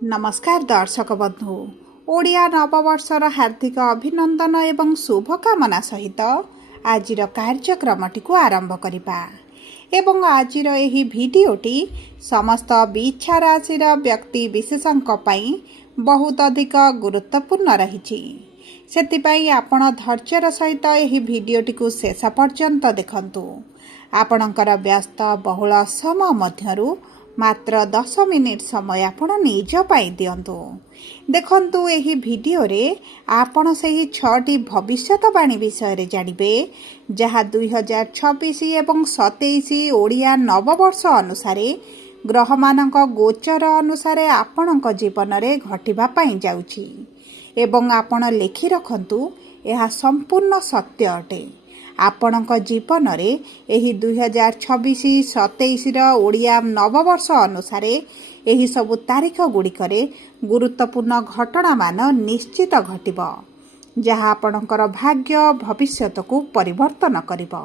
नमस्कार दर्शक बंधु ओडिया नववर्षर हार्दिक अभिनंदन एवं शुभकामना सहित आज कार्यक्रमटी को आरंभ करिबा एवं आज एही भिडियोटी समस्त बिच्छा राशि व्यक्ति विशेषंक पई बहुत अधिक गुरुत्वपूर्ण रही सेतिपई आपण धैर्यर सहित एही भिडियोटी को शेष पर्यंत देखंतु। आपणकर व्यस्त बहुल समय मध्यरु मात्र 10 मिनिट समय आपण निज पाई दियंतु। देखंतु एही भिडियो रे आपण सही 6टी भविष्यवाणी विषय रे जानिबे जहा 2026 एवं 27 ओडिया नववर्ष अनुसार ग्रह मानक गोचर अनुसार आपणक जीवन रे घटिबा पाई जाउची एवं आपण लेखि रखंतु यह संपूर्ण सत्य अटे। आपणक जीवन रे एही 2026-27 ओडिया नववर्ष अनुसार एही सबु तारीख गुड़िकरे गुरुत्वपूर्ण घटना मान निश्चित घटिब जहा आपणकर भाग्य भविष्यत को परिवर्तन करिब।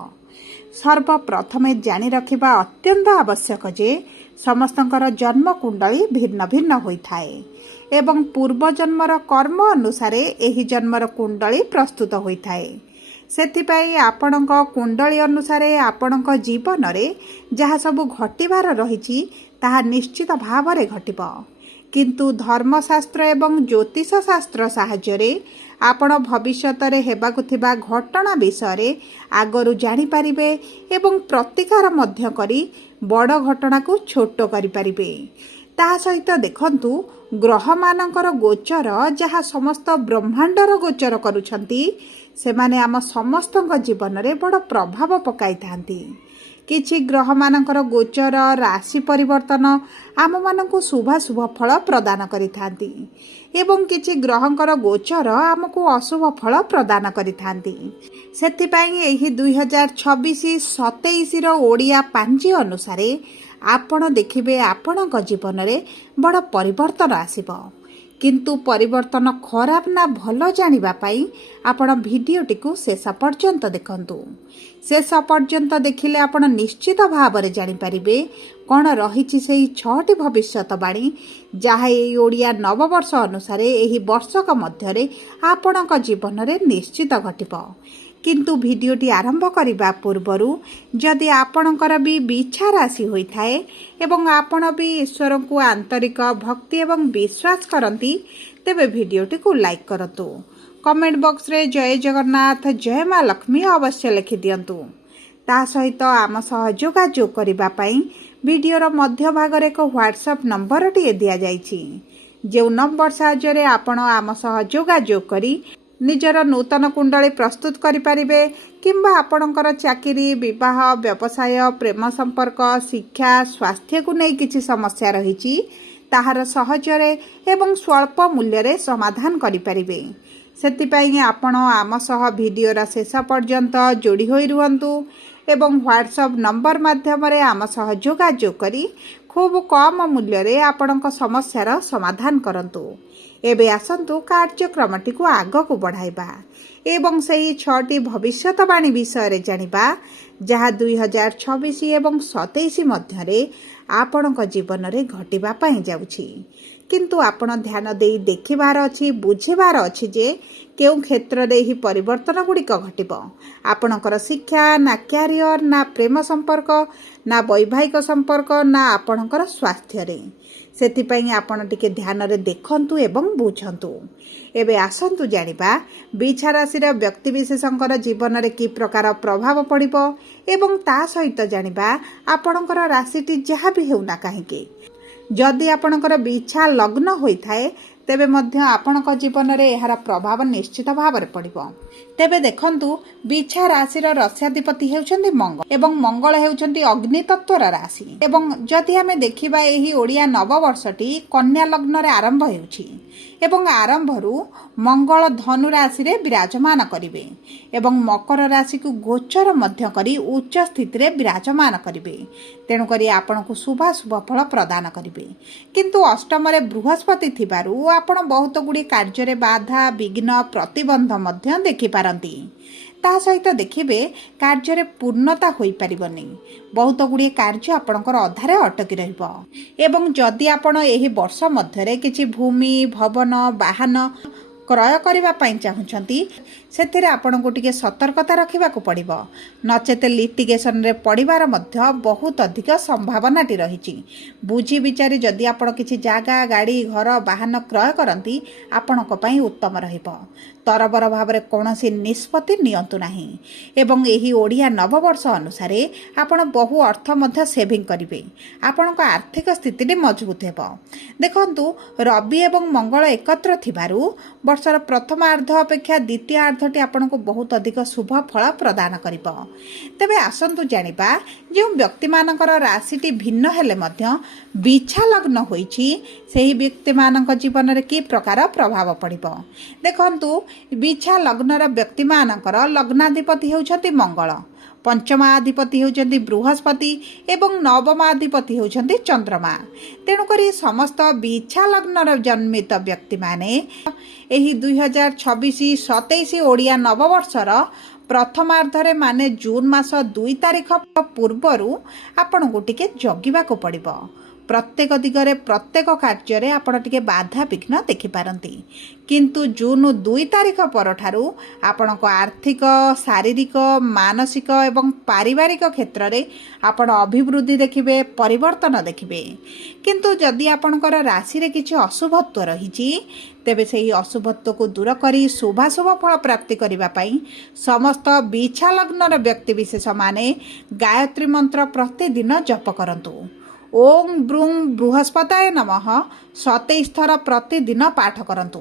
सर्वप्रथमे जानि रखिबा अत्यंत आवश्यक जे समस्तंकर जन्म कुंडली भिन्न भिन्न होइथाए एवं पूर्व जन्मर कर्म अनुसार एही जन्मर कुंडली प्रस्तुत होइथाए। सेथिपाई आपणक कुंडली अनुसार आपणक जीवन रे जहा सबु घटिबार रहिछि ताहा निश्चित भावरे घटिब, किंतु धर्मशास्त्र एवं ज्योतिष शास्त्र साहाय्य रे आपण भविष्यत रे हेबाकु थिबा घटना विषय रे आगरु जानि पारिबे एवं प्रतिकार मध्य करी बड़ घटना को छोट करि पारिबे। ता सहित देखंतु ग्रह मानकर गोचर जहा समस्त ब्रह्मांडर गोचर करूछंती सेमाने आम समस्तଙ୍କ जीवन रे बड़ प्रभाव पकाई थांती। किछि ग्रह मानकर गोचर राशि परिवर्तन आम मानकु शुभाशुभ फल प्रदान करि थांती एवं किछि ग्रहंकर गोचर आमको अशुभ फल प्रदान करि थांती। सेथिपाई एही 2026-27 रो ओडिया पांजी अनुसार आपण देखिबे आपणक जीवन रे बड़ परिवर्तन आसीबो, किंतु परिवर्तन खराब ना भलो जानिबा पाई आपण भिडियोटी को शेष पर्यंत देखंतु। शेष पर्यंत देखिले आपण निश्चित भाव रे जानि पारिबे कोन रहिछि सेही 6टी भविष्यवाणी जहा एई ओडिया नववर्ष अनुसार एही वर्षक मध्यरे आपणक जीवन रे निश्चित घटिबो। किंतु भिडियोटी आरंभ करिबा पूर्वरु जदि आपणकर भी बिच्छा राशि होइथाए एवं आपण भी ईश्वर को आंतरिक भक्ति एवं विश्वास करंती तेबे भिडियोटी को लाइक करतु। कमेंट बॉक्स रे जय जगन्नाथ जय मां लक्ष्मी अवश्य लिखि दियंतु। ता सहित आम सह जोगाजोग करिबा पई भिडियोर मध्य भाग रे एक व्हाट्सएप नंबर टी दिया जाइछि जे नंबर साहाय्य रे आपण आम सह जोगाजोग करी निजर नूतन कुंडली प्रस्तुत करिपारिबे किंबा आपणकर चाकरी विवाह व्यवसाय प्रेम संपर्क शिक्षा स्वास्थ्य को नहीं किछि समस्या रहिछि ताहार सहजरे एवं स्वल्प मूल्य रे समाधान करिपारिबे। सेतिपाई आपण आम सह भिडियोर शेष पर्यंत जोड़ी होई रुहंतु एवं व्हाट्सएप नंबर माध्यम रे आम सह जोगाजोग करी खूब कम मूल्य रे आपणक समस्यार समाधान करंतु। एबे आसंतु कार्यक्रमटी को आग को बढ़ाइबा एवं सही 6टी भविष्यवाणी विषय रे जानिबा जहा 2026 एवं 27 मध्यरे आपणक जीवन रे घटिबा पाई जाउछि। किंतु आपण ध्यान देई देखिबार अछि बुझिबार अछि जे केउ क्षेत्र रे ही परिवर्तन गुड़िक घटिबो। आपणकर शिक्षा ना क्यारियर ना प्रेम संपर्क ना वैवाहिक संपर्क ना आपणकर स्वास्थ्य रे सेतिपई आपण टिके ध्यान रे देखंतु एवं बुझंतु। एबे आसंतु जानिबा बिच्छा राशि रे व्यक्ति विशेषंकर जीवन रे की प्रकार प्रभाव पड़िबो एवं ता सहित जानिबा आपणकर राशिटी जहा भी हेउना काहेकि जदि आपणकर बिच्छा लग्न होइथाए तेबे मध्य आपणक जीवन रे एहार प्रभाव निश्चित भाव रे पड़िबो। तेबे देखंतु बिच्छा राशि रो रस्याधिपति हेउछन्ती मंगल एवं मंगल हेउछन्ती अग्नि तत्वर राशि एवं जदि हमें देखिबा एही ओडिया नववर्षटी कन्या लग्न रे आरंभ हेउछि एवं आरंभरू मंगल धनु राशि रे विराजमान करिवे एवं मकर राशि को गोचर मध्य करी उच्च स्थिति रे विराजमान करिवे तेणु करी आपण को शुभाशुभ फल प्रदान करिवे। किंतु अष्टम रे बृहस्पति थिबारु आपण बहुत गुडी कार्य रे बाधा विघ्न प्रतिबंध मध्य देखि पारंती। ता सहित देखिए कार्य पूर्णता हो पारिबनी। बहुत गुड़िए कार्य आपणकर अधारे अटकी रहिबो। एवं जदि आपण एही वर्ष मध्यरे किछि भूमि भवन वाहन क्रय करने चाहूँगी से आपको टिके सतर्कता रखा पड़ो, नचेत लिटिगेशन रे पड़ार बहुत अधिक संभावनाटी रही। बुझी विचारी जदि आप किसी जगह गाड़ी घर वाहन क्रय करती आपण उत्तम रहिबो। तरबर भाव में कौन निष्पत्ति नियंतु नाही। एवं एही ओडिया नववर्ष अनुसार आपण बहु अर्थ मध्य सेविंग करिवे। आपण आर्थिक स्थिति मजबूत हेबो। देखंतु रवि एवं मंगल एकत्र थिबारु वर्षर प्रथम अर्ध अपेक्षा द्वितीय अर्धटी आपण को बहुत अधिक शुभ फल प्रदान करिबो। तेबे आसंतु जानिबा जो व्यक्ति मानकर राशिटी भिन्न हेले मध्य बिछा लग्न होईछि सेही व्यक्ति मानक जीवन रे की प्रकार प्रभाव पड़िबो। देखंतु बिछा लग्नर व्यक्ति मानकर लग्नाधिपति होउछन्ति मंगल, पंचमाधिपति होउछन्ति बृहस्पति एवं नवमाधिपति होउछन्ति चंद्रमा। तेणुकरी समस्त बिछा लग्नर जन्मित व्यक्ति माने एही 2026-27 ओडिया नववर्षर प्रथमार्धरे माने जून मास 2 तारिख पूर्वरु आपण को टिके जगिबाको पड़िबो। प्रत्येक दिगरे प्रत्येक कार्य आपण टिके बाधा विघ्न देखि पारंती, किंतु जून 2 तारिख परठारु आपण को आर्थिक शारीरिक मानसिक एवं पारिवारिक क्षेत्र रे आपण अभिवृद्धि देखिबे, परिवर्तन देखिबे। किंतु जदि आपणकर राशि रे किछि अशुभत्व रहिछि तेबे सेही अशुभत्व को दूर करी शुभाशुभ फल प्राप्ति करिबा पई समस्त बिछा लग्नर व्यक्ति विशेष माने गायत्री मंत्र प्रतिदिन जप करंतु। ओम ब्रूं बृहस्पताय नमः 27 थर प्रतिदिन पाठ करंतु।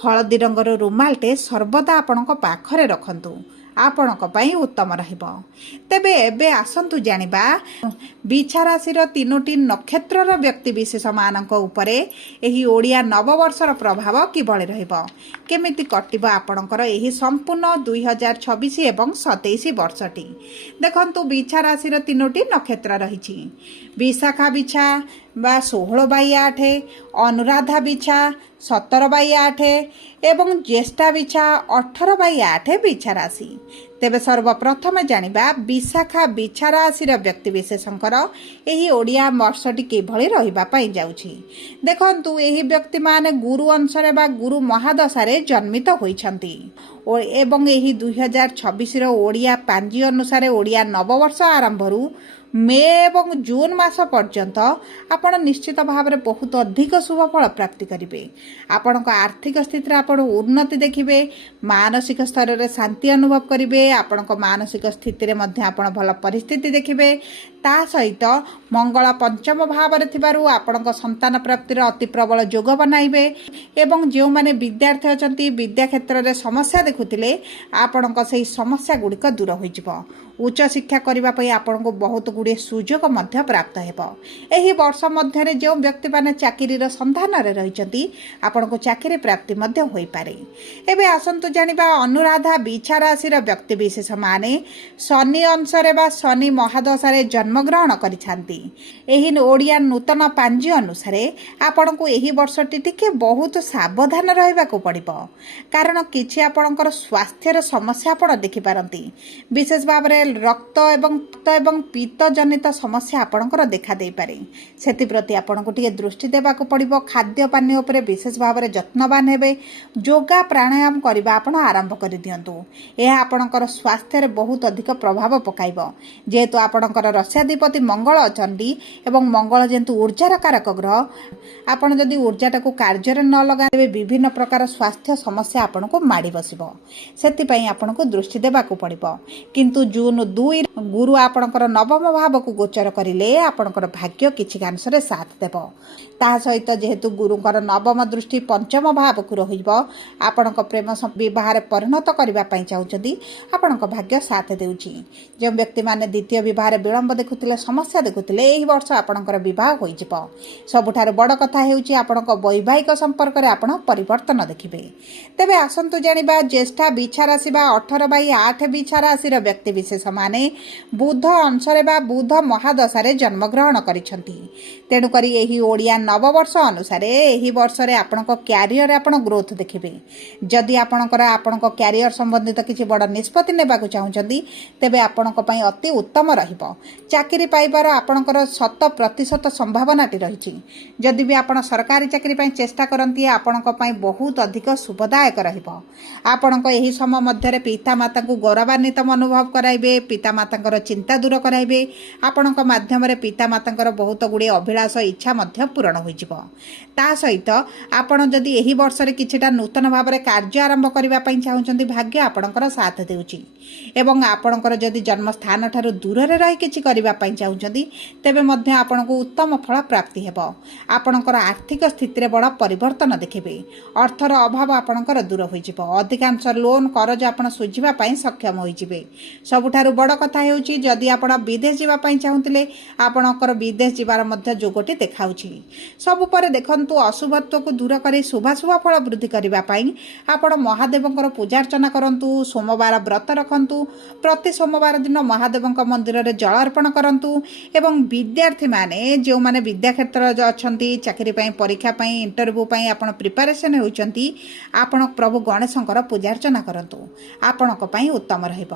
हलदी रंगर रुमालटे सर्वदा आपणक पाखरे रखंतु, आपणक पई उत्तम रहिबो। तेबे एबे आसंतु जानिबा बिछा राशिर 3टी नक्षत्रर व्यक्ति विशेष मानक उपरे एही ओडिया नववर्षर प्रभाव किभଳି रहिबो, केमिति कटिबो आपणकर एही संपूर्ण 2026 एवं 27 वर्षटी। देखंतु बिछा राशिर 3टी नक्षत्र रहिछि। विशाखा बिछा बा 16/8, अनुराधा बिछा 17/8 एवं ज्येष्ठा बिछा 18/8 बिछा राशि। तेबे सर्वप्रथम जानिबा विशाखा बिछा राशिर व्यक्ति विशेषंकर एही ओडिया वर्षटी किभଳି रहिबा पई जाउछि। देखंतु एही व्यक्ति माने गुरु अंशरे बा गुरु महादशारे जन्मित होइछंती एवं एही 2026 रो ओडिया पांजी अनुसार ओडिया नववर्ष आरंभरू मे एवं जून मास पर्यंत आपण निश्चित भाव में बहुत अधिक शुभ फल प्राप्ति करेंगे। आपण आर्थिक स्थिति आपण उन्नति देखिए, मानसिक स्तर में शांति अनुभव करेंगे। आपण मानसिक स्थिति में आपण भल परिस्थिति देखिए। ता सहित मंगल पंचम भाव में थिबारु आपण संतान प्राप्तिर अति प्रबल जोग बनाइबे एवं जो माने विद्यार्थी अछंती विद्या क्षेत्र में समस्या देखुथिले आपण से समस्या गुड़िक दूर हो। उच्च शिक्षा करने पर आपण को बहुत गुड़े सुजोग मध्य प्राप्त हेबो। एही वर्ष मध्य जो व्यक्ति माने चाकरीर संधान रे रहिचंती आपण को चाकरी प्राप्ति मध्य होई पारे। एबे आसंतु जानिबा अनुराधा बिछा राशिर व्यक्ति विशेष माने शनि अंशरे बा शनि महादशारे जन्म ग्रहण करिछांती। एही ओडिया नूतन पांजी अनुसारे आपण को एही वर्षटी टिके बहुत सावधान रहबा को पड़िबो, कारण किछि आपणकर स्वास्थ्यर समस्या आपण देखि पारंती। विशेष भाव रे रक्त एवं पीत जनित समस्या आपणकर देखा दे पारे। सेति प्रति आपनको टिके दृष्टि देबाको पड़िबो। खाद्य पानी उपरे विशेष भाव में जत्नवान हेबे। योगा प्राणायाम करबा आपण आरंभ कर दियंतु। यह आपणकर स्वास्थ्य रे बहुत अधिक प्रभाव पकाइबो, जेहेतु आपणकर रस्याधिपति मंगल अचंडी एवं मंगल जेंतु ऊर्जार कारक ग्रह। आपण जदि ऊर्जाटा को कार्य रे न लगाबे विभिन्न प्रकार स्वास्थ्य समस्या आपनको माडी बसिबो। सेति पई आपनको दृष्टि देबाको पड़िबो। किंतु जून 2 गुरु आपणकर नवम भाव को गोचर करिले आपणकर भाग्य किछि कांशरे साथ देबो। ता सहित जेहेतु गुरुकर नवम दृष्टि पंचम भाव को रहिबो, आपणक प्रेम विवाह रे परिणत करबा पई चाहुचंदी आपणक भाग्य साथ देउची। जे व्यक्ति माने द्वितीय विवाह रे विलंब ଦେଖୁଥିଲେ ସମସ୍ୟା ଦେଖୁଥିଲେ ଏହି ବର୍ଷ ଆପଣଙ୍କର ବିବାହ ହୋଇଯିବ। ସବୁଠାରୁ ବଡ଼ କଥା ହେଉଛି ଆପଣଙ୍କ ବୈବାହିକ ସମ୍ପର୍କରେ ଆପଣ ପରିବର୍ତ୍ତନ ଦେଖିବେ। ତେବେ ଆସନ୍ତୁ ଜାଣିବା ଜ୍ୟେଷ୍ଠା ବିଛା ରାଶି ବା 18/8 ବିଛା ରାଶିର ବ୍ୟକ୍ତିବିଶେଷମାନେ ବୁଧ ଅଂଶରେ ବା ବୁଧ ମହାଦଶାରେ ଜନ୍ମଗ୍ରହଣ କରିଛନ୍ତି। ତେଣୁକରି ଏହି ଓଡ଼ିଆ ନବବର୍ଷ ଅନୁସାରେ ଏହି ବର୍ଷରେ ଆପଣଙ୍କ କ୍ୟାରିୟରରେ ଆପଣ ଗ୍ରୋଥ୍ ଦେଖିବେ। ଯଦି ଆପଣଙ୍କ କ୍ୟାରିୟର ସମ୍ବନ୍ଧିତ କିଛି ବଡ଼ ନିଷ୍ପତ୍ତି ନେବାକୁ ଚାହୁଁଛନ୍ତି ତେବେ ଆପଣଙ୍କ ପାଇଁ ଅତି ଉତ୍ତମ ରହିବ। ଚାକିରି ପାଇବାର ଆପଣଙ୍କର 100% ସମ୍ଭାବନାଟି ରହିଛି। ଯଦି ବି ଆପଣ ସରକାରୀ ଚାକିରି ପାଇଁ ଚେଷ୍ଟା କରନ୍ତି ଆପଣଙ୍କ ପାଇଁ ବହୁତ ଅଧିକ ଶୁଭଦାୟକ ରହିବ। ଆପଣଙ୍କ ଏହି ସମୟ ମଧ୍ୟରେ ପିତାମାତାଙ୍କୁ ଗୌରବାନ୍ୱିତ ଅନୁଭବ କରାଇବେ, ପିତାମାତାଙ୍କର ଚିନ୍ତା ଦୂର କରାଇବେ। ଆପଣଙ୍କ ମାଧ୍ୟମରେ ପିତାମାତାଙ୍କର ବହୁତ ଗୁଡ଼ିଏ ଅଭିଳାଷ ଇଚ୍ଛା ମଧ୍ୟ ପୂରଣ ହୋଇଯିବ। ତା ସହିତ ଆପଣ ଯଦି ଏହି ବର୍ଷରେ କିଛିଟା ନୂତନ ଭାବରେ କାର୍ଯ୍ୟ ଆରମ୍ଭ କରିବା ପାଇଁ ଚାହୁଁଛନ୍ତି ଭାଗ୍ୟ ଆପଣଙ୍କର ସାଥ ଦେଉଛି। ଏବଂ ଆପଣଙ୍କର ଯଦି ଜନ୍ମସ୍ଥାନ ଠାରୁ ଦୂରରେ ରହି କିଛି କରିବା ପାଇଁ ଚାହୁଁଛନ୍ତି ତେବେ ମଧ୍ୟ ଆପଣଙ୍କୁ ଉତ୍ତମ ଫଳ ପ୍ରାପ୍ତି ହେବ। ଆପଣଙ୍କର ଆର୍ଥିକ ସ୍ଥିତିରେ ବଡ଼ ପରିବର୍ତ୍ତନ ଦେଖିବେ। ଅର୍ଥର ଅଭାବ ଆପଣଙ୍କର ଦୂର ହୋଇଯିବ। ଅଧିକାଂଶ ଲୋନ୍ କରଜ ଆପଣ ଶୁଝିବା ପାଇଁ ସକ୍ଷମ ହୋଇଯିବେ। ସବୁଠାରୁ ବଡ଼ କଥା ହେଉଛି ଯଦି ଆପଣ ବିଦେଶ ଯିବା ପାଇଁ ଚାହୁଁଥିଲେ ଆପଣଙ୍କର ବିଦେଶ ଯିବାର ମଧ୍ୟ ଯୋଗଟି ଦେଖାଉଛି। ସବୁ ପରେ ଦେଖନ୍ତୁ ଅଶୁଭତ୍ୱକୁ ଦୂର କରି ଶୁଭାଶୁଭ ଫଳ ବୃଦ୍ଧି କରିବା ପାଇଁ ଆପଣ ମହାଦେବଙ୍କର ପୂଜାର୍ଚ୍ଚନା କରନ୍ତୁ, ସୋମବାର ବ୍ରତ ରଖନ୍ତୁ, ପ୍ରତି ସୋମବାର ଦିନ ମହାଦେବଙ୍କ ମନ୍ଦିରରେ ଜଳ ଅର୍ପଣ କରନ୍ତୁ ଏବଂ ବିଦ୍ୟାର୍ଥୀମାନେ ଯେଉଁମାନେ ବିଦ୍ୟା କ୍ଷେତ୍ରରେ ଅଛନ୍ତି, ଚାକିରି ପାଇଁ, ପରୀକ୍ଷା ପାଇଁ, ଇଣ୍ଟରଭ୍ୟୁ ପାଇଁ ଆପଣ ପ୍ରିପାରେସନ୍ ହେଉଛନ୍ତି ଆପଣ ପ୍ରଭୁ ଗଣେଶଙ୍କର ପୂଜାର୍ଚ୍ଚନା କରନ୍ତୁ। ଆପଣଙ୍କ ପାଇଁ ଉତ୍ତମ ରହିବ।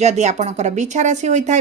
ଯଦି ଆପଣଙ୍କର ବିଛା ରାଶି ହୋଇଥାଏ